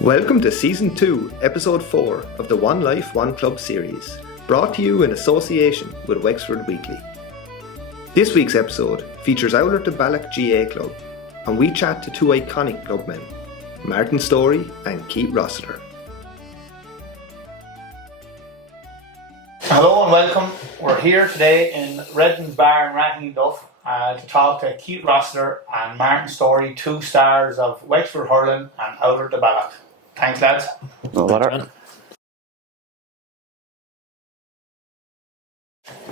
Welcome to Season 2, Episode 4 of the One Life, One Club series, brought to you in association with Wexford Weekly. This week's episode features Oulart the Ballagh GA Club, and we chat to two iconic clubmen, Martin Storey and Keith Rossiter. Hello and welcome. We're here today in Redden's Bar in Rathney-Duff to talk to Keith Rossiter and Martin Storey, two stars of Wexford hurling and Oulart the Ballagh. Thanks, lads. No matter.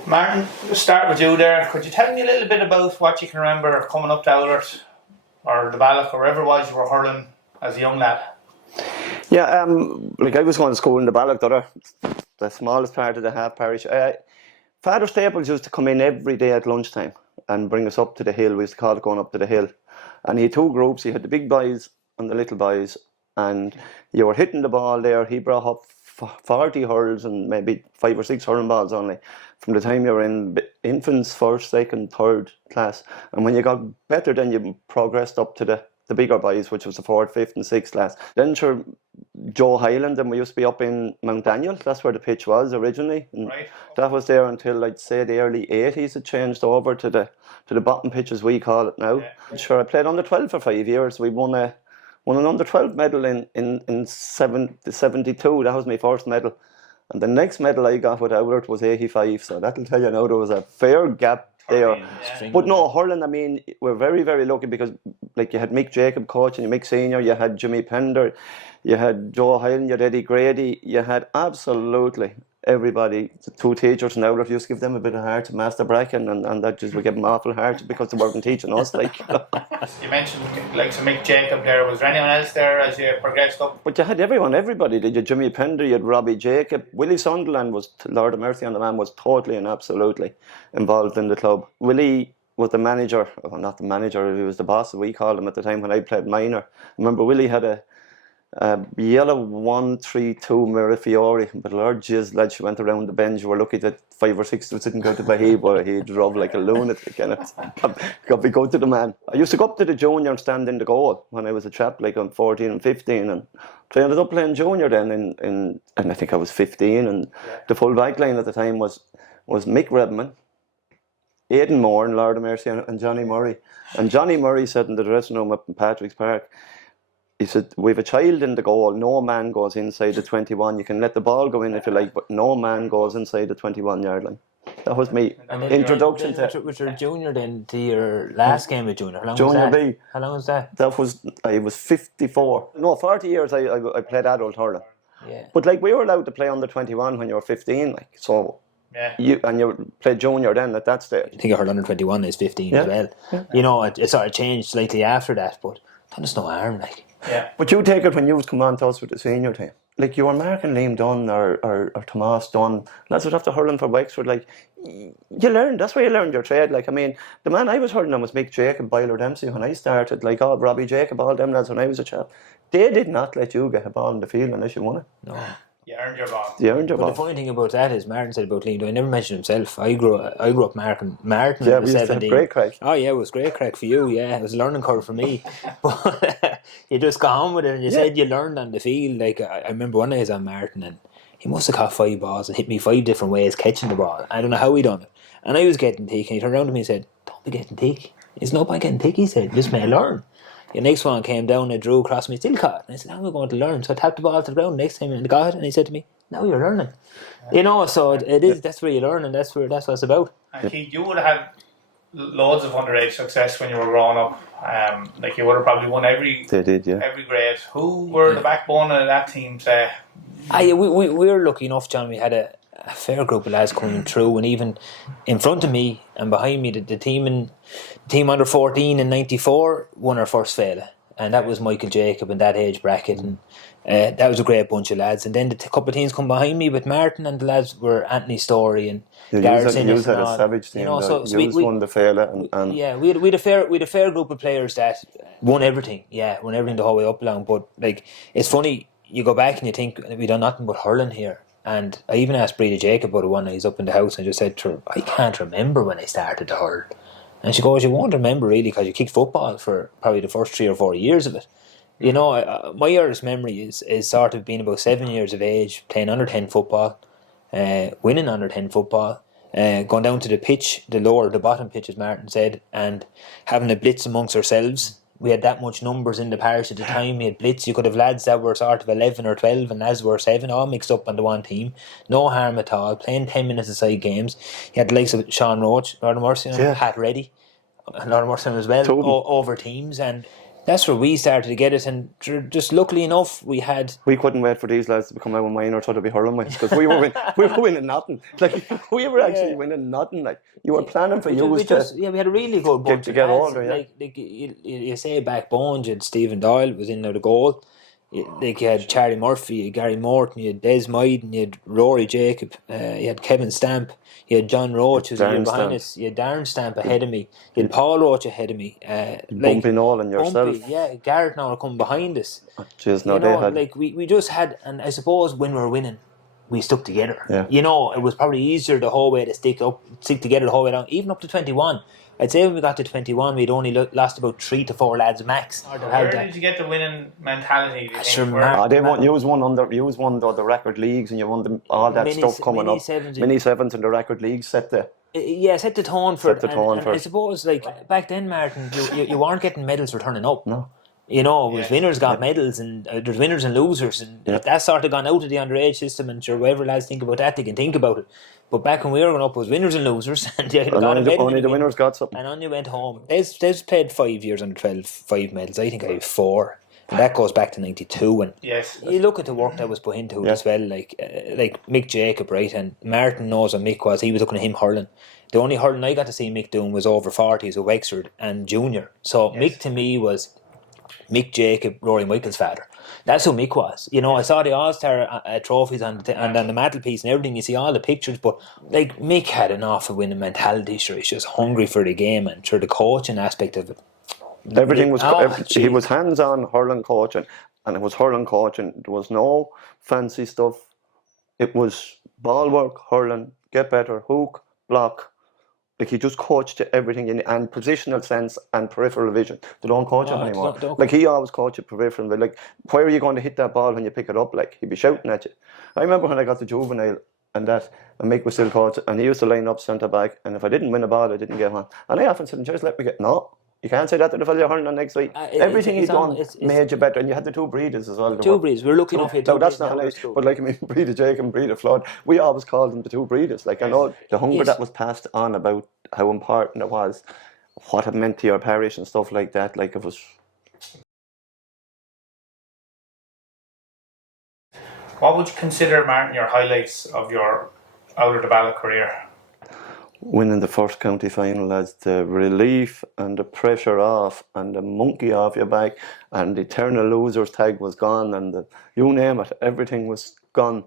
Martin, we'll start with you there. Could you tell me a little bit about what you can remember coming up to Oulart or the Ballagh or wherever it was you were hurling as a young lad? Yeah, I was going to school in the Ballagh, the smallest part of the half parish. Father Staples used to come in every day at lunchtime and bring us up to the hill. We used to call it going up to the hill. And he had two groups. He had the big boys and the little boys. And you were hitting the ball there. He brought up 40 hurls and maybe 5 or 6 hurling balls only from the time you were in infants, first, second, third class. And when you got better, then you progressed up to the bigger boys, which was the 4th, 5th and 6th class. Then sure, Joe Highland, and we used to be up in Mount Daniel. That's where the pitch was originally. And right. That was there until, I'd say, the early 80s. It changed over to the bottom pitch, as we call it now. Yeah. Sure, I played under 12 for 5 years. We won an under 12 medal in 72. That was my first medal. And the next medal I got with Oulart was 85. So that'll tell you now there was a fair gap there. Yeah. But no, hurling, I mean, we're very, very lucky because like you had Mick Jacob coaching, Mick Senior, you had Jimmy Pender, you had Joe Highland, you had Eddie Grady, you had absolutely everybody. The two teachers now that used to give them a bit of heart, Master Bracken, and that just would give them awful heart because they weren't teaching us. Like you mentioned like so Mick Jacob there. Was there anyone else there as you progressed up? But you had everybody. Did you Jimmy Pender, you had Robbie Jacob, Willie Sunderland was, Lord of Mercy on the man, was totally and absolutely involved in the club. Willie was the manager, well, not the manager, he was the boss, we called him at the time when I played minor. I remember Willie had a yellow 132 Mirafiori, but Lord Jesus, lad, she went around the bench. We're lucky that 5 or 6 of us didn't go to behave, but he drove like a lunatic, and it got me go to the man. I used to go up to the junior and stand in the goal when I was a chap, like I'm 14 and 15, and I ended up playing junior then and I think I was 15, and the full back line at the time was Mick Redman, Aidan Moore, and Lord of Mercy, and Johnny Murray. And Johnny Murray said in the dressing room up in Patrick's Park, he said, we have a child in the goal, no man goes inside the 21. You can let the ball go in if you like, but no man goes inside the 21-yard line. That was my introduction to it. Was your junior then to your last game of junior? How long junior was that? B. How long was that? I was 54. No, 40 years I played adult hurling. Yeah. But like we were allowed to play under 21 when you were 15, like so. Yeah. You played junior then at that stage. I think I heard under 21 is 15 as well. Yeah. You know, it sort of changed slightly after that, but there's no harm, like. Yeah. But you take it when you come on to us with the senior team. Like you were marking Liam Dunn or Tomas Dunn, lads would have to hurling for Wexford. Like you learned, that's where you learned your trade. Like I mean, the man I was hurling on was Mick Jacob, Boiler Dempsey when I started. Like Robbie Jacob, all them lads when I was a chap. They did not let you get a ball in the field unless you won it. No. You earned your ball. But the funny thing about that is Martin said about Liam Dunn, he never mentioned himself. I grew up Martin yeah, we used to have great crack. Oh yeah, it was great crack for you, yeah. It was a learning curve for me. But you just got on with it and you said you learned on the field. Like I remember one day I was on Martin and he must have caught 5 balls and hit me 5 different ways catching the ball. I don't know how he done it. And I was getting thick and he turned around to me and said, don't be getting thick. It's no point getting thick, he said, just may learn. The next one came down and drew across me, still caught. And I said, now we're going to learn. So I tapped the ball to the ground next time and got it and he said to me, now you're learning. You know, so it is, that's where you learn and that's what it's about. And Keith, you would have had loads of underage success when you were growing up. Like you would have probably won every grade. Who were the backbone of that team, say? We were lucky enough, John, we had a fair group of lads coming through, and even in front of me and behind me, the team under 14 in 94 won our first Fela, and that was Michael Jacob in that age bracket, and that was a great bunch of lads. And then the couple of teams come behind me with Martin, and the lads were Anthony Storey and Gareth Innes. You had a savage team, you know, so we won the Fela, and yeah, we had a fair group of players that won everything the whole way up along. But like, it's funny, you go back and you think we done nothing but hurling here. And I even asked Breda Jacob about it one night. He's up in the house and I just said to her, I can't remember when I started to hurl. And she goes, you won't remember really because you kicked football for probably the first 3 or 4 years of it. You know, my earliest memory is sort of being about 7 years of age, playing under 10 football, winning under 10 football, going down to the pitch, the bottom pitch, as Martin said, and having a blitz amongst ourselves. We had that much numbers in the parish at the time. We had blitz. You could have lads that were sort of 11 or 12 and lads were 7, all mixed up onto one team. No harm at all. Playing 10 minutes aside games. You had the likes of Sean Roach, Lord of Mercy, Pat Reddy, Lord of Mercy as well, over teams. And that's where we started to get it. And just luckily enough, we couldn't wait for these lads to become our minor to be hurling with, because we were winning nothing. Like, we were actually winning nothing. Like, you were planning for you we had a really good bunch to get older. Yeah. Like you say backbone, you had Stephen Doyle was in there the goal. You had Charlie Murphy, you had Gary Morton, you had Des Myden, you had Rory Jacob, you had Kevin Stamp, you had John Roach who's behind us, you had Darren Stamp ahead of me, you had Paul Roach ahead of me, Bumpy Nolan yourself. Garrett Nolan come behind us. We just had, and I suppose when we were winning, we stuck together. Yeah. You know, it was probably easier the whole way to stick together the whole way down, even up to 21. I'd say when we got to 21, we'd only lost about 3 to 4 lads max. Where did you get the winning mentality? They won. You was one the record leagues, and you won all that stuff coming up. Mini sevens in the record leagues set the tone for it. And I suppose, like, back then, Martin, you weren't getting medals for turning up. No. You know, it was winners got medals, and there's winners and losers, and that's sort of gone out of the underage system. And sure, whatever lads think about that, they can think about it. But back when we were growing up, it was winners and losers, and only the winners got something. And on you went home. They've played 5 years under 12, 5 medals. I think I have 4. And that goes back to 92. And you look at the work that was put into it as well, like Mick Jacob, right? And Martin knows what Mick was. He was looking at him hurling. The only hurling I got to see Mick doing was over 40s with Wexford and junior. So Mick to me was Mick Jacob, Rory Michael's father. That's who Mick was. You know, I saw the All-Star trophies on the mantelpiece and everything. You see all the pictures, but like Mick had an awful winning mentality. Sure, he's just hungry for the game, and sure the coaching aspect of it. Everything was. He was hands-on hurling coaching, and it was hurling coaching. There was no fancy stuff. It was ball work, hurling, get better, hook, block. Like, he just coached everything and positional sense and peripheral vision. They don't coach it anymore. Like, he always coached peripheral vision. Like, where are you going to hit that ball when you pick it up? Like, he'd be shouting at you. I remember when I got to juvenile and Mick was still coach, and he used to line up centre back, and if I didn't win a ball, I didn't get one. And I often said, just let me get. No, you can't say that to the fellow you're hurling on next week. Everything he'd done made you better, and you had the 2 breeders as well. 2 breeders. We're looking off here. No, that's not nice. But like, I mean, breeder Jacob and breeder Flood, we always called them the 2 breeders. Like, I know the hunger that was passed on about how important it was, what it meant to your parish and stuff like that. Like, it was. What would you consider, Martin, your highlights of your out of the Ballagh career? Winning the first county final, as the relief and the pressure off and the monkey off your back, and the eternal losers tag was gone, and you name it, everything was gone.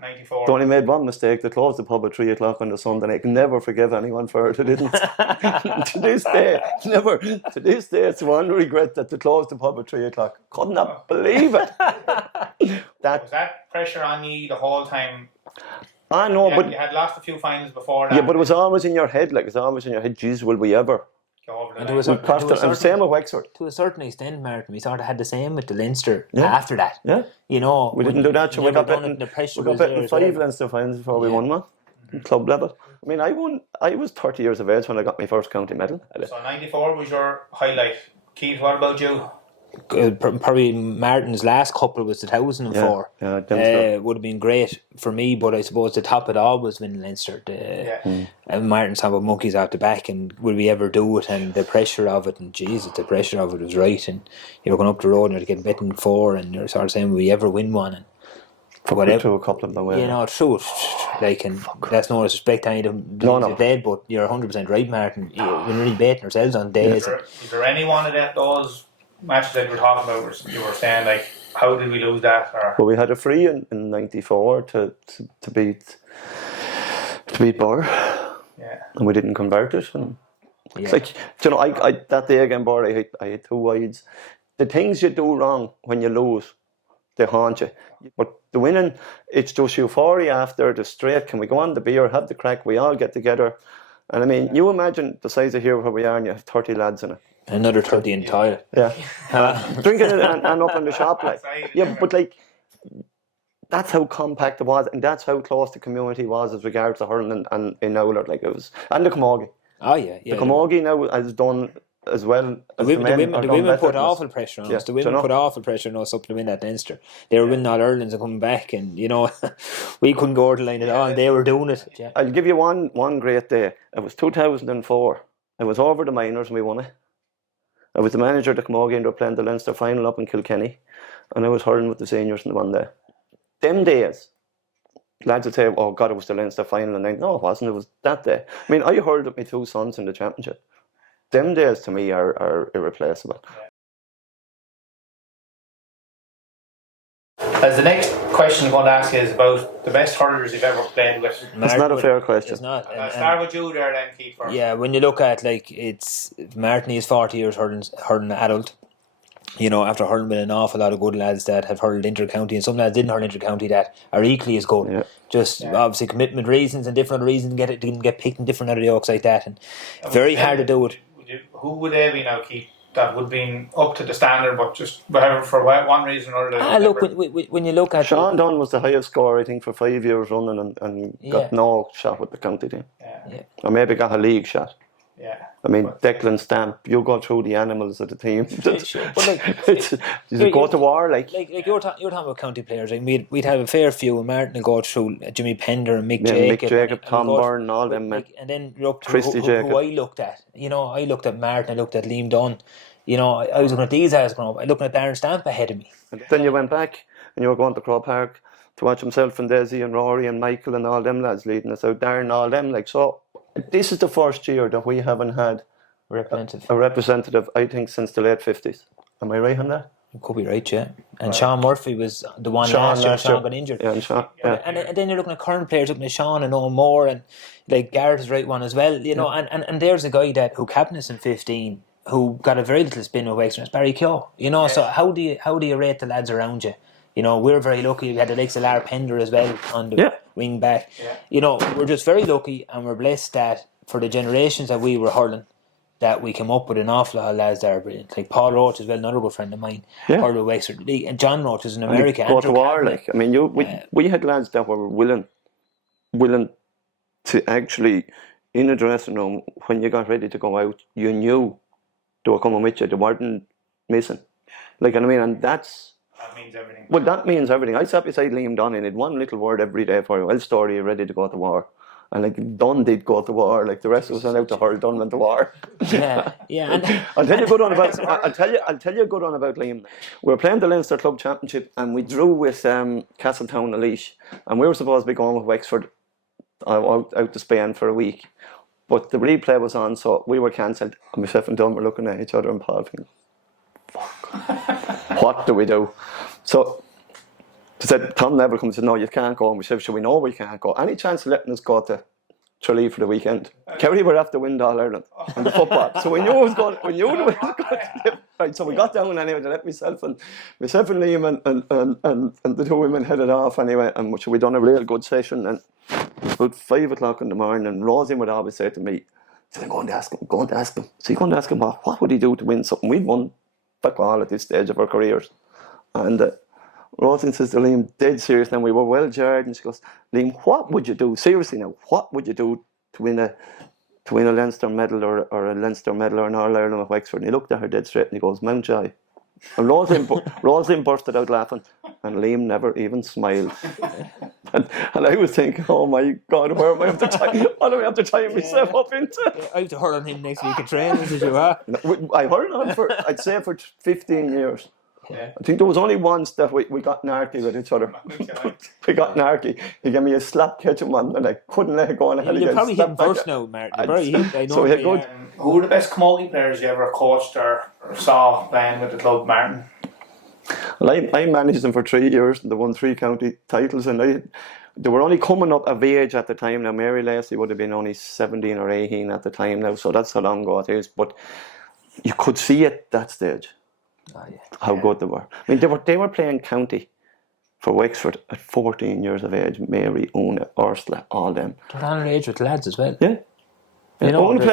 94. They only made one mistake. They closed the pub at 3 o'clock on the Sunday night. I can never forgive anyone for it. They didn't. To this day, it's one regret that they closed the pub at 3 o'clock. Could not believe it. Was that pressure on you the whole time? I know, but you had lost a few finals before that. Yeah, but it was always in your head. Like, it's always in your head. Geez, will we ever? And same with Wexford. To a certain extent, Martin, we sort of had the same with the Leinster after that. Yeah. You know, we didn't do that. We got betting 5 Leinster finals before we won one. Club level. I mean, I was 30 years of age when I got my first county medal. So 94 was your highlight. Keith, what about you? Probably Martin's last couple was 2004. Would have been great for me, but I suppose the top of it all was winning Leinster. And Martin's talking about monkeys out the back, and will we ever do it? And the pressure of it, and Jesus, the pressure of it was right. And you were going up the road and you're getting beaten 4, and you're sort of saying, will we ever win one? And whatever. To a couple of them away. You know, true. Like, and that's no disrespect to any of them dead, but you're 100% right, Martin. We're really baiting ourselves on days. Is there any one of those matches that you were talking about, you were saying, like, how did we lose that? Or? Well, we had a free in 94 to beat Ballagh. Yeah. And we didn't convert it. And it's like, you know, I that day again, Ballagh, I hit 2 wides. The things you do wrong when you lose, they haunt you. But the winning, it's just euphoria after the straight. Can we go on the beer, have the crack, we all get together. And I mean, you imagine the size of here where we are, and you have 30 lads in it. Another 30 in the toilet. Yeah. Drinking it and up in the shop. Like. Yeah, but like, that's how compact it was, and that's how close the community was as regards to hurling and in Oulart. Like it was, and the camogie. Oh yeah. The camogie now has done as well as the women put awful pressure on us. The women put awful pressure on us up to win that Leinster. They were winning all Irelands and coming back, and we couldn't go over the line at all, and they were doing it. Yeah. I'll give you one great day. It was 2004. It was over the minors and we won it. I was the manager of the camogie and they were playing the Leinster final up in Kilkenny, and I was hurling with the seniors in the one day. Them days, lads would say, "Oh God, it was the Leinster final," and no, it wasn't. It was that day. I mean, I hurled with my two sons in the championship. Them days to me are irreplaceable. As the next question I'm going to ask you is about the best hurlers you've ever played with. It's not a fair question. It's not. I'll start with you there then, Keith. First. Yeah, when you look at it's Martin is 40 years hurling adult. After hurling with an awful lot of good lads that have hurled inter-county, and some lads didn't hurl inter-county that are equally as good. Yeah. Obviously commitment reasons and different reasons didn't get picked in different out of the Oaks like that, and very hard to do it. Who would they be now, Keith? That would be up to the standard, but just whatever for one reason or another. Look, when you look at Sean Dunn was the highest scorer I think for 5 years running, and got no shot with the county team. Yeah. Or maybe got a league shot. Yeah. I mean, Declan Stamp, you go through the animals of the team. But go to war like you're talking about county players. Like we'd have a fair few. And Martin will go through Jimmy Pender and Mick Jacob, Tom Byrne, and all them men. And then you're up to Christy who I looked at. I looked at Martin. I looked at Liam Dunn. I was looking at these guys growing up. I looked at Darren Stamp ahead of me. And then you went back and you were going to Crow Park to watch himself and Desi and Rory and Michael and all them lads leading us out. Darren, all them like so. This is the first year that we haven't had a representative, I think, since the late 50s. Am I right on that? You could be right, yeah. And Sean Murphy was the one last year. Sean got injured. Yeah, and Sean. Yeah. And then you're looking at current players, looking at Sean and Owen Moore, and like Garrett is the right one as well. And there's a guy who captained us in 15 who got a very little spin with Wexford. It's Barry Keogh. So how do you rate the lads around you? We're very lucky. We had the likes of Lar Pender as well on the wing back. Yeah. We're just very lucky, and we're blessed that for the generations that we were hurling, that we came up with an awful lot of lads that are brilliant. Like Paul Roach as well, another good friend of mine, hurled with Wexford League, and John Roach is in America. Go to war, like I mean, we had lads that were willing to actually in a dressing room when you got ready to go out, you knew they were coming with you. They weren't missing. Like, and I mean, and that means everything. Well, that means everything. I sat beside Liam Dunn and he had one little word every day for you. Well, story, you're ready to go to war. And like Dunn did go to war, like the rest of us went out to hurl. Dunn went to war. Yeah. And I'll tell you a good one about. I'll tell you a good one about Liam. We were playing the Leinster Club Championship and we drew with Castletown Laois, and we were supposed to be going with Wexford out to Spain for a week. But the replay was on, so we were cancelled. And myself and Dunn were looking at each other and Paul thinking, fuck, what do we do? So they said, Tom Neville comes and said, no, you can't go. And we said, we know we can't go. Any chance of letting us go to Tralee for the weekend? Kerry were after win All Ireland on the football. So we knew it was going. We knew it was going to. Right, so we got down anyway to let myself and Liam and the two women headed off anyway. And we done a real good session. And about 5 o'clock in the morning, and Rosie would always say to me, I'm going to ask him. So you're going to ask him what would he do to win something? We'd won fuck all at this stage of our careers. And Rosie says to Liam, dead serious, and we were well jarred, and she goes, Liam, what would you do? Seriously now, what would you do to win a Leinster medal or a Leinster medal or an All Ireland with Wexford? And he looked at her dead straight and he goes, Mountjoy. And Rosie bursted out laughing, and Liam never even smiled. And I was thinking, oh my God, where am I after time? What am I after tying myself up into? I have to hurl on him next week at training, as you are. I hurled on for, I'd say, for 15 years. Yeah. I think there was only once that we got narky with each other. We got narky. He gave me a slap catching one and I couldn't let it go on ahead again. You're probably hitting first now, Martin. So we had good. Who were the best camogie players you ever coached or saw playing with the club, Martin? Well, I managed them for 3 years and they won 3 county titles, and they were only coming up of age at the time. Now Mary Lacey would have been only 17 or 18 at the time now, so that's how long ago it is. But you could see at that stage how good they were. I mean, they were playing county for Wexford at 14 years of age. Mary, Una, Ursula, all them. They're on age with lads as well. Yeah. You know, only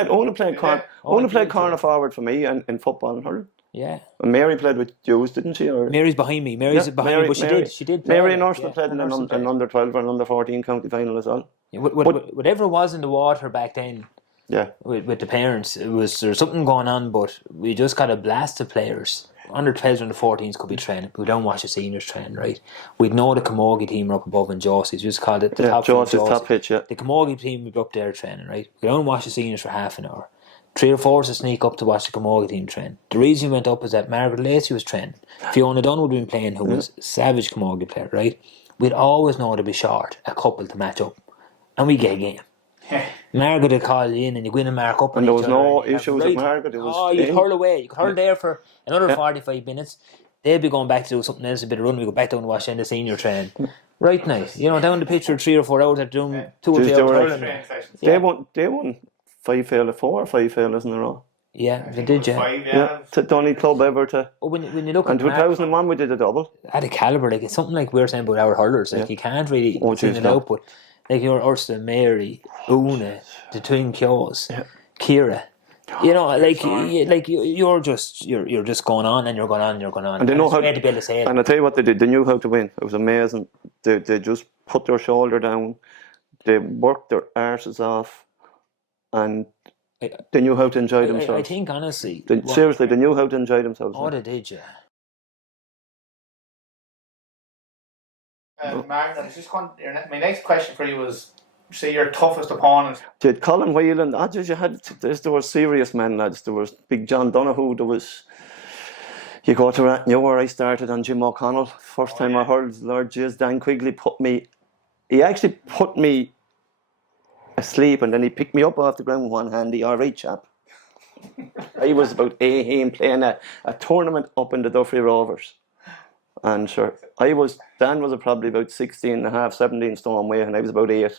played corner forward for me in football and hurling. Yeah. And Mary played with Hughes, didn't she? Or Mary's behind me. Mary's behind me, but she did play. Mary and Ursula played in an under 12 or an under 14 county final as well. Yeah, whatever was in the water back then. Yeah. With the parents, there was something going on, but we just got a blast of players. Under 12s and under 14s could be training. We don't watch the seniors train, right? We'd know the Camogie team were up above in Josie's. We just called it the top pitch, yeah. The Camogie team would be up there training, right? We don't watch the seniors for half an hour. 3 or 4 to sneak up to watch the Camogie team train. The reason we went up is that Margaret Lacey was training. Fiona Dunn would have been playing, who was a savage Camogie player, right? We'd always know to be short, a couple to match up. And we get a game. Margaret would call you in and you go in and mark up. And there was no issues with Margaret. You'd hurl away. You could hurl there for another 45 minutes. They'd be going back to do something else, a bit of run. We go back down and watch in the senior train. Right nice. You know, down the pitch for 3 or 4 hours, they're doing 2 or 3 hours hurling. They won 4 or 5 failures in a row. Yeah, they did, yeah. 5, yeah. It's the only club ever to. When you look in 2001, we did a double. At a calibre, like it's something like we were saying about our hurlers. Like you can't really sing it out, but like your Ursula, Mary, Una, the twin Kjos, Kira. You know, you're just going on and you're going on and you're going on. And they know how to be able to say it. And I tell you what they did. They knew how to win. It was amazing. They just put their shoulder down. They worked their arses off, and they knew how to enjoy themselves. I think honestly, seriously, they knew how to enjoy themselves. Oh, they did, yeah. Martin, I was just going. My next question for you was: say your toughest opponent. Did Colin Whelan? There were serious men, lads. There was Big John Donoghue. There was. You go to Ratnew where I started on Jim O'Connell. First time I heard Lord Jizz, Dan Quigley he actually put me asleep and then he picked me up off the ground with one hand. Alright, chap. I was about 18 playing a tournament up in the Duffy Rovers. And sure, Dan was probably about 16 and a half, 17 stone weight, and I was about 8.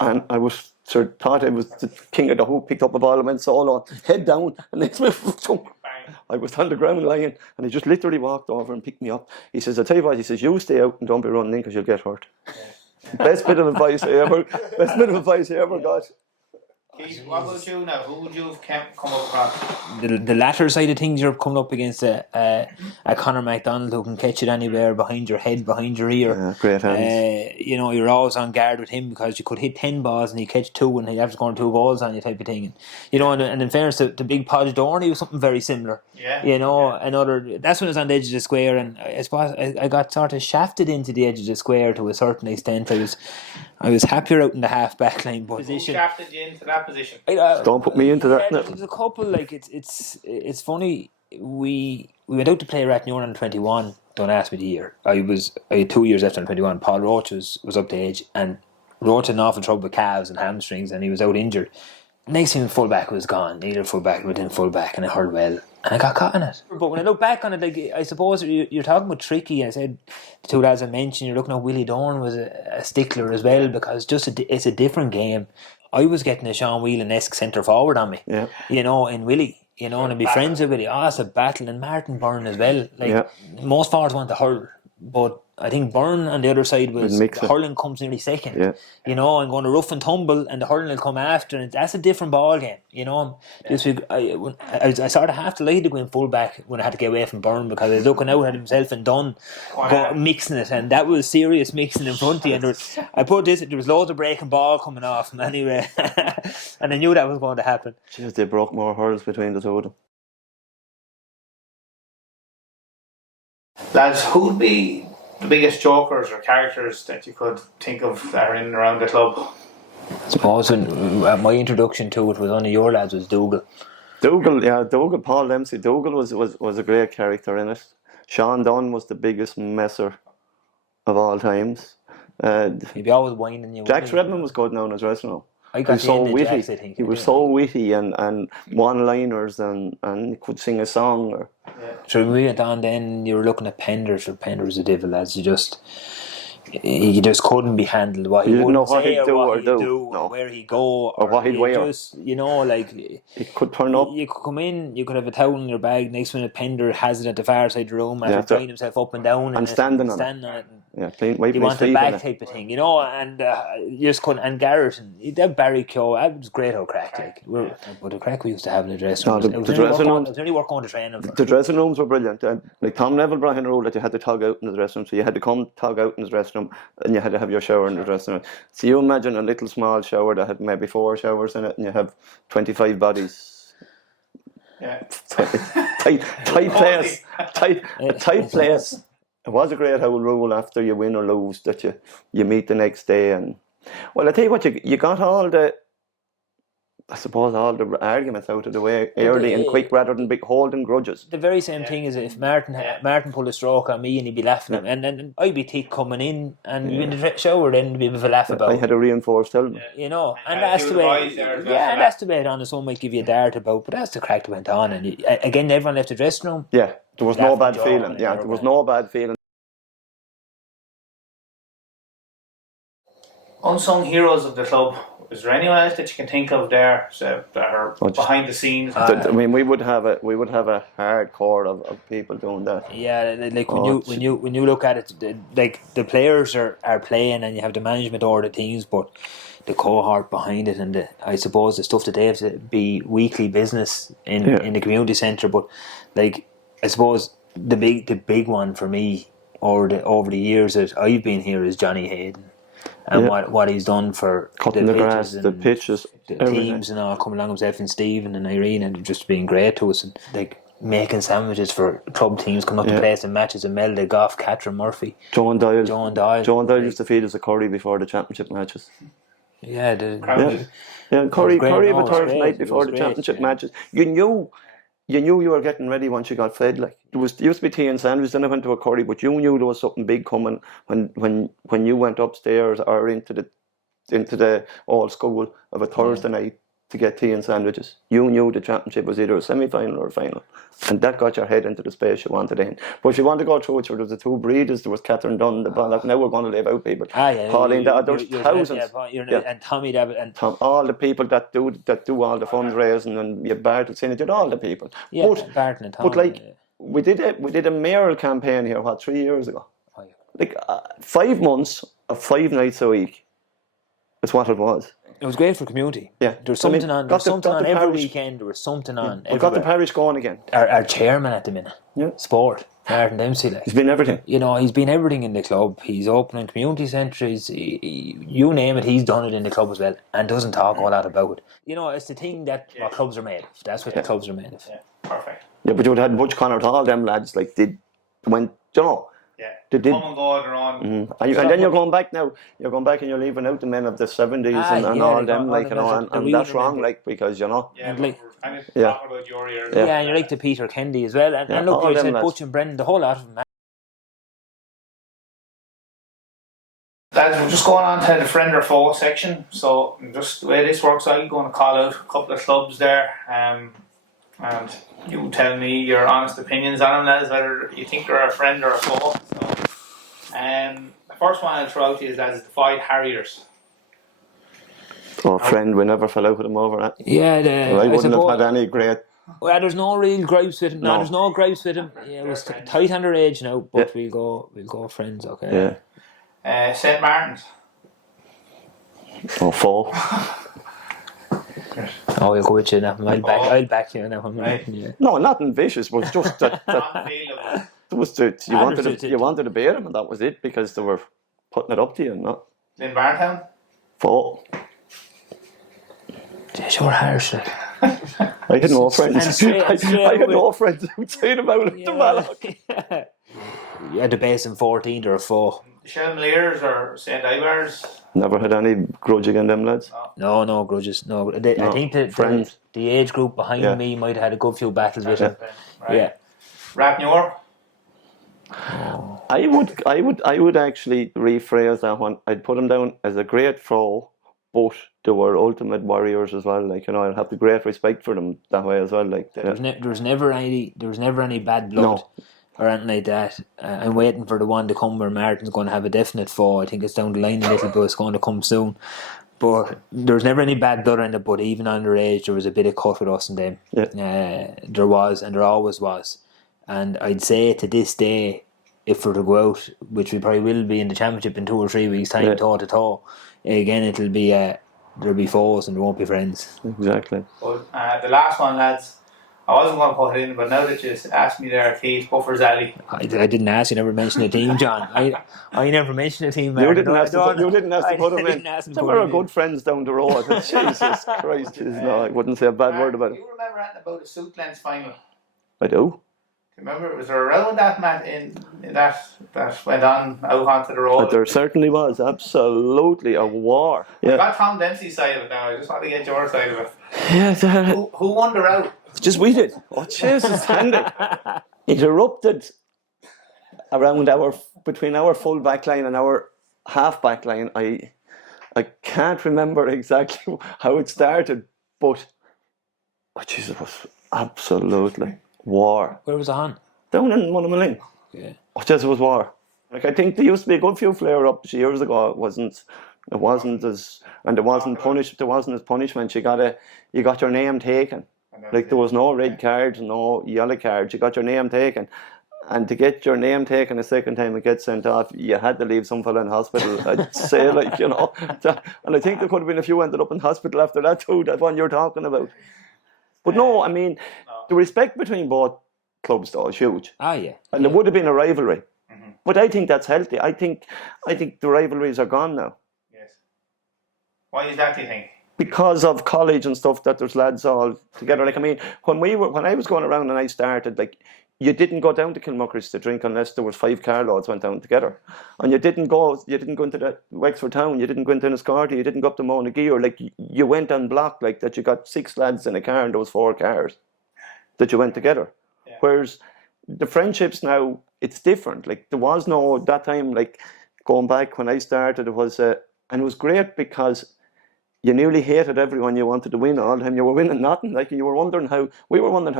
And I was thought I was the king of the hoop, picked up a ball and went solo, head down, and next minute, I was on the ground lying, and he just literally walked over and picked me up. He says, I tell you what, he says, you stay out and don't be running in because you'll get hurt. Best bit of advice I ever got. Keith, what about you now? Who would you have come up across? The latter side of things, you're coming up against a Conor MacDonald who can catch it anywhere behind your head, behind your ear. Yeah, great hands. You know, you're always on guard with him because you could hit 10 balls and he'd catch 2 and he'd have to score 2 goals on you type of thing. And, you know, and in fairness to big Podge Dorney was something very similar. Yeah. You know, that's when I was on the edge of the square, and I suppose I got sort of shafted into the edge of the square to a certain extent. I was happier out in the half back line position. Who shafted you into that position? Don't put me into that. There's a couple, like it's funny. We went out to play Ratnew under 21. Don't ask me the year. I had 2 years after under 21. Paul Roach was up to age, and Roach had an awful trouble with calves and hamstrings, and he was out injured. Next thing, fullback was gone. Neither fullback within fullback, and I heard well, and I got caught in it. But when I look back on it, like I suppose you're talking about tricky. I said the 2 lads I mentioned. You're looking at Willie Dorn was a stickler as well, because it's a different game. I was getting a Sean Whelan-esque centre forward on me, you know, in Willie, you know, and I'd be friends with Willie. It's a battle, and Martin Byrne as well. Like most forwards want to hurl, but I think Byrne on the other side was the hurling comes nearly second, you know, and going to rough and tumble, and the hurling will come after, and that's a different ball game, you know. This week, I sort of have to lie to go in full back when I had to get away from Byrne, because I was looking out at himself and Dunn mixing it, and that was serious mixing in front of you. And there was loads of breaking ball coming off anyway, and I knew that was going to happen. Jeez, they broke more hurls between the two of them. Lads, who'd be the biggest jokers or characters that you could think of that are in and around the club? I suppose my introduction to it was one of your lads was Dougal. Dougal, Paul Dempsey. Dougal was a great character in it. Sean Dunn was the biggest messer of all times. He'd be always whining you. Jax Redmond was good now in his dressing room. He was so witty. Jax, I think. He was so witty and one-liners and he could sing a song. So when we went on then, you were looking at Penders, or Penders the devil, lads. he just couldn't be handled. What he You didn't know wouldn't what say he'd or do what or he'd do. do No. or where he'd go Or what he'd you wear. just, you know, like He could turn up. you could come in, you could have a towel in your bag, next minute Pender has it at the far side of the room after Yeah, drying himself up and down and it, standing on it. and Yeah, clean, wipe you my want it sleeve back in it. type of thing, you know, and you just couldn't. And Garrett and that Barry Keogh, that was great old crack, like. But the crack we used to have in the dressing No, room, the it dressing rooms. was only work going to training for. The dressing rooms were brilliant. Like Tom Neville brought in a rule that you had to tug out in the dressing room, so you had to come tug out in the dressing room, and you had to have your shower in the dressing room. So you imagine a little small shower that had maybe 4 showers in it, and you have 25 bodies. Yeah. tight place. Tight place. It was a great old rule after you win or lose that you meet the next day. And well, I tell you what, you got all the arguments out of the way early and quick rather than big holding grudges. The very same thing is if Martin pulled a stroke on me and he'd be laughing at him, and I'd be thick coming in and in the shower then to be a bit of a laugh about. I had a reinforced helmet. You know, and that's the way. Yeah, that's the way it on. Someone might give you a dart about, but that's the crack that went on. And again, everyone left the dressing room. Yeah, there was no bad feeling. Yeah, there was no bad feeling. Unsung heroes of the club. Is there anyone else that you can think of there that are behind the scenes? I mean, we would have a hardcore of people doing that. Yeah, like when you look at it, like the players are playing, and you have the management or the teams, but the cohort behind it, and I suppose the stuff that they have to be weekly business in the community centre. But like I suppose the big one for me over the years that I've been here is Johnny Hayden. And what he's done for cutting the grass, the pitches, the teams and all coming along, himself and Stephen and Irene, and just being great to us, and like making sandwiches for club teams coming up to place in matches, and Melda Goff, Catherine Murphy, John Doyle like, used to feed us a curry before the championship matches. Curry would Thursday night before the championship matches. You knew you were getting ready once you got fed. Like there used to be tea and sandwiches, then I went to a curry, but you knew there was something big coming when you went upstairs or into the old school of a Thursday night to get tea and sandwiches. You knew the championship was either a semi-final or a final, and that got your head into the space you wanted in. But if you want to go through it, there was the two breeders, there was Catherine Dunn, the Ballagh. Now we're going to leave out people. Pauline, there's thousands. And Tommy Davitt and all the people that do all the fundraising, and you Bartle Syndicate, all the people. Yeah, Barton and Tommy. But like we did a mayoral campaign here 3 years ago. Like 5 months of 5 nights a week. That's what it was. It was great for community. Yeah, there was something on. There was something on every weekend. There was something on. We got the parish going again. Our chairman at the minute. Yeah. Sport. Martin Dempsey. Like. He's been everything. You know, he's been everything in the club. He's opening community centres. You name it, he's done it in the club as well, and doesn't talk all that about it. You know, it's the thing that what clubs are made of. That's what the clubs are made of. Yeah, perfect. Yeah, but you would have had Butch Connor, all them lads, like they went, you know. Yeah, they did. Come and go, they're on. And then you're going back now. You're going back and you're leaving out the men of the 70s and all them, like, you know, and that's wrong, like, because, you know. Yeah, like, we're kind of talking about your years. Yeah, and you're like the Peter Kennedy as well. And look, you said Butch and Brendan, the whole lot of them. Lads, we're just going on to the friend or foe section. So, just the way this works, I'm going to call out a couple of clubs there. And you tell me your honest opinions on them, lads, whether you think they're a friend or a foe. So, the first one I'll throw out to you is the Five Harriers. Oh, friend, we never fell out with them over that. Yeah, I wouldn't have had any great. Well, there's no real gripes with him. No, there's no gripes with him. Yeah, it was tight on their age now, but we'll go friends, okay. Yeah. St. Martin's. Oh, foe. Oh, you'll go with you now. I'll back you now. Right. Yeah. No, nothing vicious, but just that you wanted to beat them, and that was it, because they were putting it up to you, and not. In Barntown? Foe. Sure, harsh. I had no friends. I had no friends outside about it. Yeah. You had to base in 14 or a 4. Shelmaliers or St. Ibars? Never had any grudge against them lads. No grudges. No, I think the age group behind me might have had a good few battles with him. Right. Yeah. Rapnure? I would actually rephrase that one. I'd put them down as a great foe, but they were ultimate warriors as well. Like, you know, I'd have the great respect for them that way as well. Like there was never any bad blood. or anything like that. I'm waiting for the one to come where Martin's going to have a definite fall. I think it's down the line a little, but it's going to come soon. But there's never any bad blood in it, but even underage there was a bit of cut with us and them. Yeah. There was, and there always was. And I'd say to this day, if we're to go out, which we probably will be in the championship in 2 or 3 weeks' time, toe to toe, again it'll be there'll be foes and there won't be friends. Exactly. But the last one, lads, I wasn't going to put it in, but now that you asked me there, Keith, Buffers Alley. I didn't ask you, never mentioned a team, John. I never mentioned a team. You didn't ask to put him in. Some of our good friends down the road. Jesus Christ. No, I wouldn't say a bad word about it. You remember anything about the Suit Lens final? I do. Remember, was there a round that Matt in that went on out onto the road? But there certainly was absolutely a war. I got Tom Dempsey's side of it now. I just want to get your side of it. Yeah, Who won the round? just we did. Oh Jesus, Andy! It erupted around between our full back line and our half back line. I can't remember exactly how it started, but Jesus, it was absolutely war. Where was it on? Down in Monamelin. Yeah. Oh, Jesus, it was war. Like, I think there used to be a good few flare-ups years ago. It wasn't as, and there wasn't as punishment. You got your name taken. Like, there was no red cards, no yellow cards. You got your name taken. And to get your name taken a second time and get sent off, you had to leave some fella in hospital. I'd say, like, you know. And I think there could have been a few ended up in hospital after that too, that one you're talking about. But no, I mean, the respect between both clubs though is huge. Ah, yeah. And there would have been a rivalry. Mm-hmm. But I think that's healthy. I think the rivalries are gone now. Yes. Why is that, do you think? Because of college and stuff, that there's lads all together. Like, I mean, when I was going around and I started, like, you didn't go down to Kilmuckers to drink unless there was 5 carloads went down together. And you didn't go into the Wexford town, you didn't go into Enniscorthy, you didn't go up to Monaghy, or like you went on block, like that you got 6 lads in a car and there was 4 cars that you went together. Yeah. Whereas the friendships now, it's different. Like, there was no, that time, like going back when I started, it was and it was great because you nearly hated everyone you wanted to win all the time. You were winning nothing. Like, we were wondering how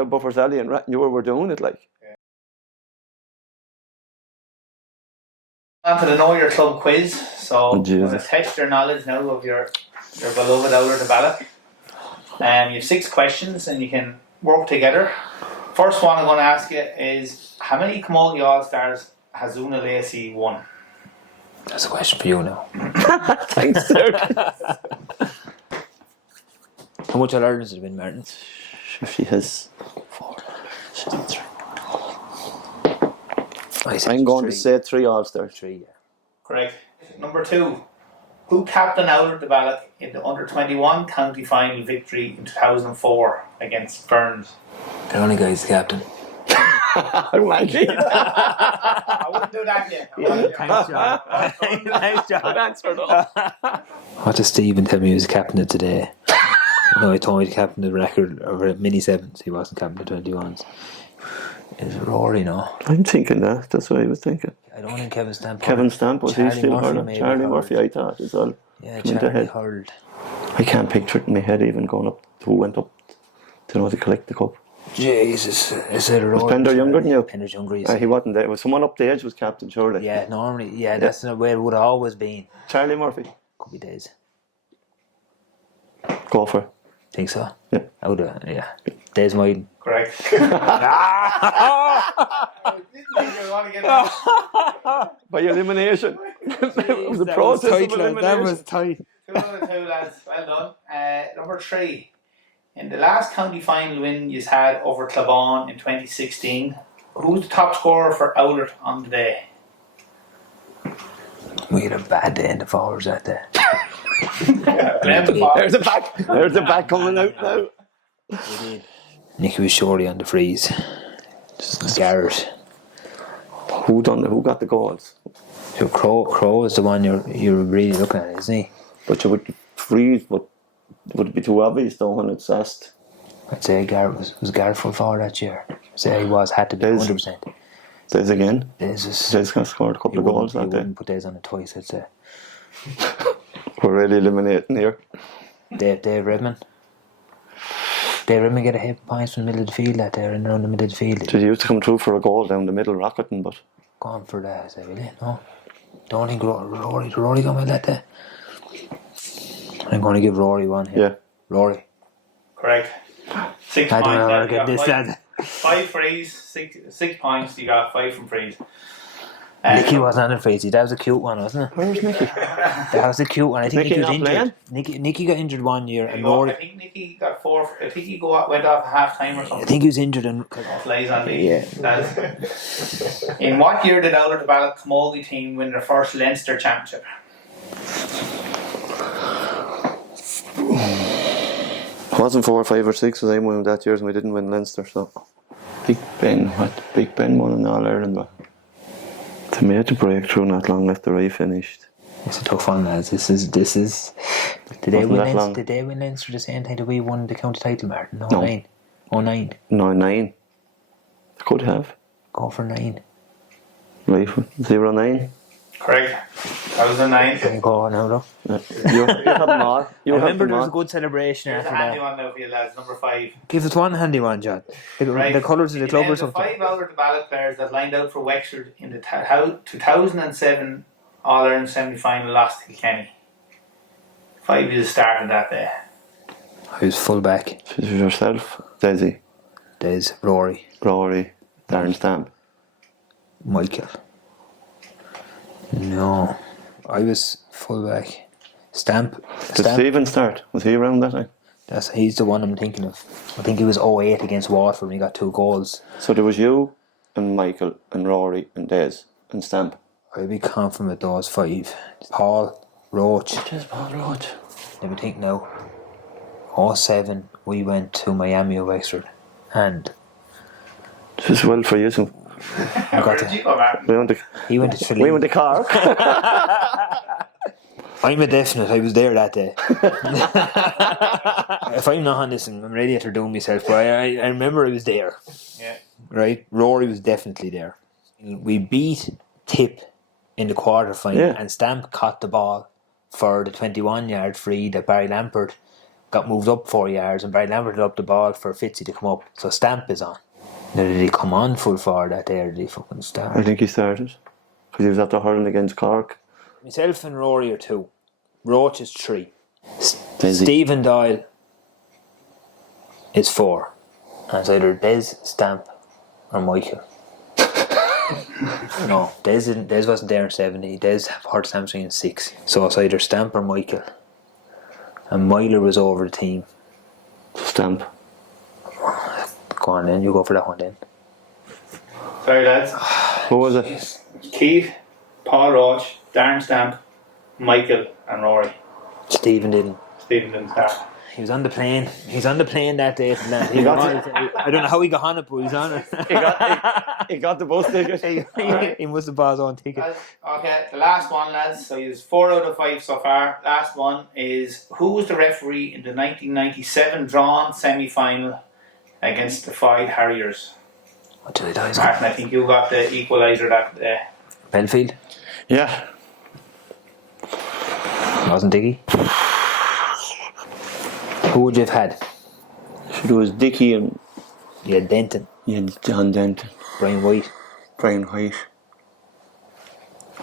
Buffers Alley and Rattenure were doing it, like. On to the Know Your Club quiz. So I'm going to test your knowledge now of your beloved Oulart to Ballagh. You have 6 questions and you can work together. First one I'm going to ask you is, how many Camogie All-Stars has Una Lacey won? That's a question for you now. Thanks, sir. How much All-Ireland has it been, Martin? She has 4. She's 3. I'm going to say 3 All-Stars. 3, yeah. Correct. Number 2. Who captained Oulart to Ballagh in the under-21 county final victory in 2004 against Ferns? The only guy is the captain. I wouldn't do that yet. Thanks, John. Thanks, John. Good answer, though. What does Stephen tell me he was captain of today? No, he told me the captain of the record over mini 7s. He wasn't captain of 21s. Is it Rory, no? I'm thinking that. That's what I was thinking. I don't think Kevin Stamp. Kevin Stamp was he still hurling? Charlie Murphy, I thought, as well. Yeah, Charlie hurled. I can't picture it in my head even going up to who went up to collect the cup. Jesus, is it Rory? Was Pender younger than you? Pender's younger. He wasn't there. Was someone up the edge was captain, surely? Yeah, normally. Yeah, that's the way it would have always been. Charlie Murphy. Could be Days. Go for it. Think so? Yeah. I would have, yeah. Days Moyden. Correct. By elimination. It was a process of elimination. That was tight. 2 out of 2, lads. Well done. Number 3. In the last county final win you had over Clabon in 2016, who's the top scorer for Oulart on the day? We had a bad day in the forwards that day. There's the back coming out now. Nicky was surely on the freeze. Just Garrett. Who got the goals? So Crow is the one you're really looking at, isn't he? But you would freeze, but would it be too obvious though when it's asked? I'd say Garrett was Garrett full forward that year. I'd say he had to be 100%. There's again. There's scored a couple of goals that day. Wouldn't put Des on it twice, I'd say. We're really eliminating here. Dave Redman. They let me get a heap of points from the middle of the field out there and around the middle of the field. Did you used to come through for a goal down the middle rocketing, but Gone for that, I say, will you? No. Don't think Rory going to let that. I'm going to give Rory one here. yeah. Rory. Correct. 6 I points. don't know how Lad. to You get got this, lad. 5 frees, 6 points. You got 5 from frees. Nicky wasn't on it, Freezy. That was a cute one, wasn't it? Where was Nicky? That was a cute one. I think Nicky Nicky was not injured. Nicky got injured one year, and I Rory. think Nicky got 4. I think he went off at half time or I something. think he was injured and. Plays on the. Yeah. In what year did Oulart the Ballagh Camogie team win their first Leinster championship? It wasn't 4 or 5 or 6 was I won that year and we didn't win Leinster, so Big Ben won in All Ireland, but they made the breakthrough not long after I finished. It's a tough one, lads. This is. Did they win Leinster the same time that we won the county title, Martin? No. 09. 09. No, 9. They could have. Go for 9. Right, 09. Correct. 2009. Go on now, though. You have them all. You I have remember them there was all. a good celebration Here's a after handy that. one now for you lads. Number 5. Give us one handy one, John. Right. The colours of the club or something. 5 Oulart the Ballagh players that lined out for Wexford in the 2007 All Ireland semi-final lost to Kilkenny. 5 years started that day. I was full back. It was yourself, Desi, There's Rory, Rory, Darren Stamp. Michael. No, I was full back. Stamp. Did Stephen start? Was he around that time? He's the one I'm thinking of. I think he was 08 against Waterford and he got 2 goals. So there was you and Michael and Rory and Des and Stamp. I'd be confident with those 5. Paul, Roach. Des Paul Roach. Let me think now. 07, we went to Miami or Wexford. And This is well for you, so Where did you go, Martin? he went to Tralee. we went to Cork. I'm a definite, I was there that day. If I'm not on this, I'm ready after doing myself, but I remember I was there. Yeah. Right? Rory was definitely there. We beat Tip in the quarter final, Yeah. and Stamp caught the ball for the 21-yard free that Barry Lampard got moved up 4 yards, and Barry Lampard had up the ball for Fitzy to come up. So Stamp is on. Now, did he come on full forward that day, or did he fucking start? I think he started because he was at the hurling against Cork. Myself and Rory are 2. Roach is 3. Desi. Stephen Doyle is 4. And it's either Des, Stamp, or Michael. No, Des wasn't there in 70. Des hurt his hamstring in 6. So it's either Stamp or Michael. And Myler was over the team. Stamp. Go on then, you go for that one then. Sorry lads. What was it? Keith, Paul Roach, Darren Stamp, Michael and Rory. Stephen didn't. Stephen didn't start. He was on the plane. He's on the plane that day. From that. I don't know how he got on it, but he's on it. He got the bus ticket. He must have bought his own ticket. Okay, the last one, lads. So he's 4 out of 5 so far. Last one is who was the referee in the 1997 drawn semi-final against the Five Harriers? What did I do? Martin, I think you got the equaliser that day. Belfield? Yeah. Wasn't Diggy? Who would you have had? So there was Dickie and You had Denton, John Denton, Brian White. Brian White.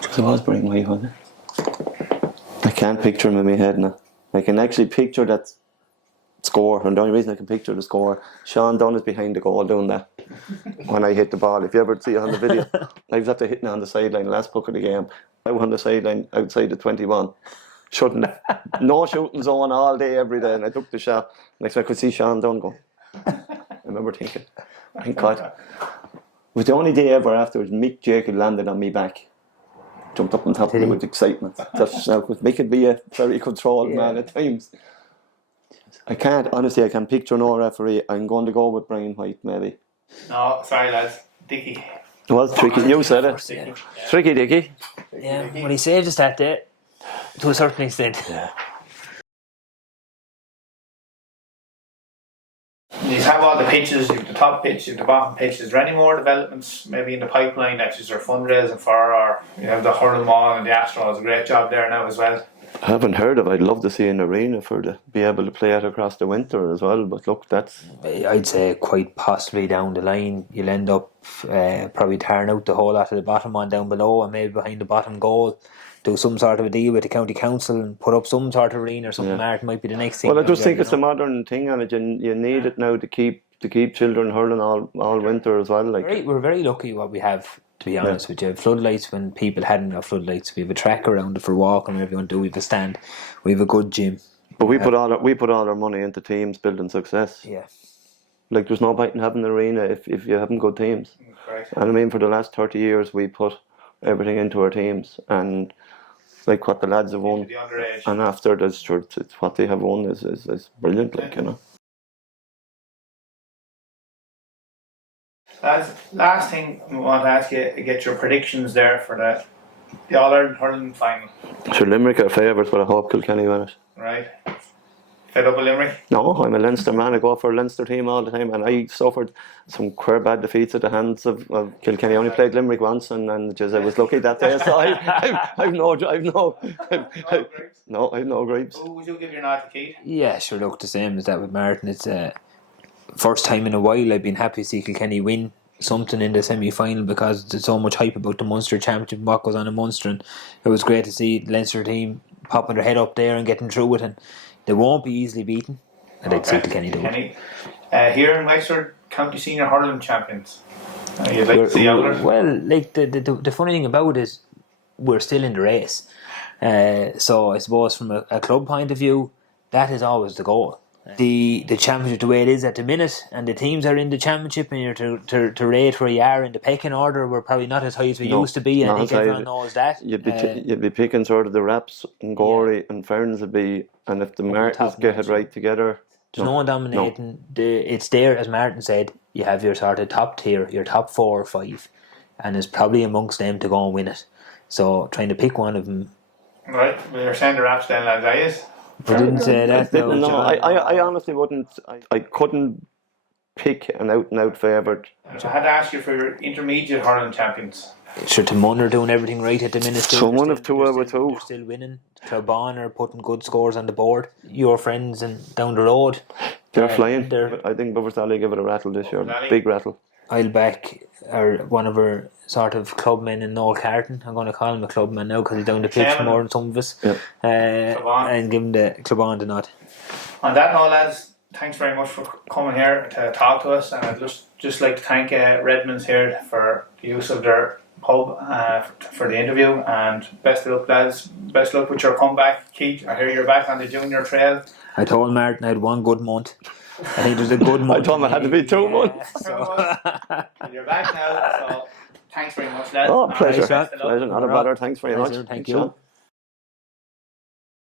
Because it was Brian White, wasn't it? I can't picture him in my head now. I can actually picture that score, and the only reason I can picture the score, Sean Dunn is behind the goal doing that when I hit the ball. If you ever see it on the video, I was after hitting on the sideline last puck of the game. I was on the sideline outside the 21. Shooting, no shooting zone all day, every day, and I took the shot. Next time I could see Sean Dunn go. I remember thinking, thank God. It was the only day ever afterwards Mick Jacob landed on me back. Jumped up on top of me with excitement. Because Mick could be a very controlled man at times. I can picture no referee. I'm going to go with Brian White, maybe. No, sorry lads. Dickie. It was tricky, you said it. Dickie. Tricky, Dickie. Yeah, well, he saved us that day to a certain extent. Yeah. You have all the pitches, you have the top pitch, you have the bottom pitch. Is there any more developments maybe in the pipeline that you're fundraising for, or you have the hurling mall and the Astros? A great job there now as well. I haven't heard of. I'd love to see an arena be able to play it across the winter as well. But look, that's. I'd say quite possibly down the line you'll end up probably tearing out the whole lot of the bottom one down below, and maybe behind the bottom goal do some sort of a deal with the county council and put up some sort of arena or something. Martin might be the next thing. Well, I just think it's a modern thing, and you need it now to keep children hurling all winter as well. Like we're very lucky what we have. To be honest with you, floodlights when people hadn't got floodlights. We have a track around it for walking. Whatever you want to do, we have a stand. We have a good gym. But we put all our money into teams building success. Yeah. Like there's no point in having an arena if you haven't good teams. Correct. And I mean, for the last 30 years, we put everything into our teams, and like what the lads have won, and after this, it's what they have won is brilliant. Like Last thing I want to ask you, get your predictions there for the All-Ireland hurling final. Sure, Limerick are favourites, but I hope Kilkenny win it. Right. Fed up with Limerick? No, I'm a Leinster man. I go for a Leinster team all the time, and I suffered some quite bad defeats at the hands of Kilkenny. I only played Limerick once, and just I was lucky that day. So I've no gripes. Who would you give your nod to, Keith? Yeah, sure. Look, the same as that with Martin. It's first time in a while I've been happy to see Kilkenny win something in the semi-final, because there's so much hype about the Munster Championship and what goes on in Munster, and it was great to see the Leinster team popping their head up there and getting through it, and they won't be easily beaten, and I'd see Kilkenny do it. Here in Wexford, County Senior Hurling Champions. You'd like to see Oulart? Well, like the funny thing about it is we're still in the race, so I suppose from a club point of view that is always the goal. The championship the way it is at the minute, and the teams are in the championship, and you're to rate where you are in the pecking order, we're probably not as high as we used to be, and I think everyone knows that. You'd be picking sort of the Raps and Gorey and Ferns would be, and if the Martins get it right together, there's no one dominating. It's there, as Martin said, you have your sort of top tier, your top 4 or 5, and it's probably amongst them to go and win it. So trying to pick one of them. Right, well, you're saying the Raps then, lads, are you? I didn't say that. No, I honestly wouldn't. I couldn't pick an out favourite. I had to ask you for your intermediate hurling champions. Sure, Timon are doing everything right at the minute. So one of two over two. They're still winning. Clarbon are putting good scores on the board. Your friends and down the road, they're flying. I think Buversally give it a rattle this year. Big rattle. Isleback are one of our sort of clubmen in Noel Carton. I'm going to call him a clubman now because he's down the pitch more than some of us. Yep. And give him the Clarbon the nod. On that note, lads, thanks very much for coming here to talk to us, and I'd just like to thank Redmonds here for the use of their pub for the interview, and best of luck, lads. Best of luck with your comeback, Keith. I hear you're back on the junior trail. I told Martin I had 1 good month. I think it was a good month. I told him it had to be 2 months. And you're back now, so thanks very much, lads. Oh, pleasure. Pleasure, not a bother. Thanks very much. Thank you.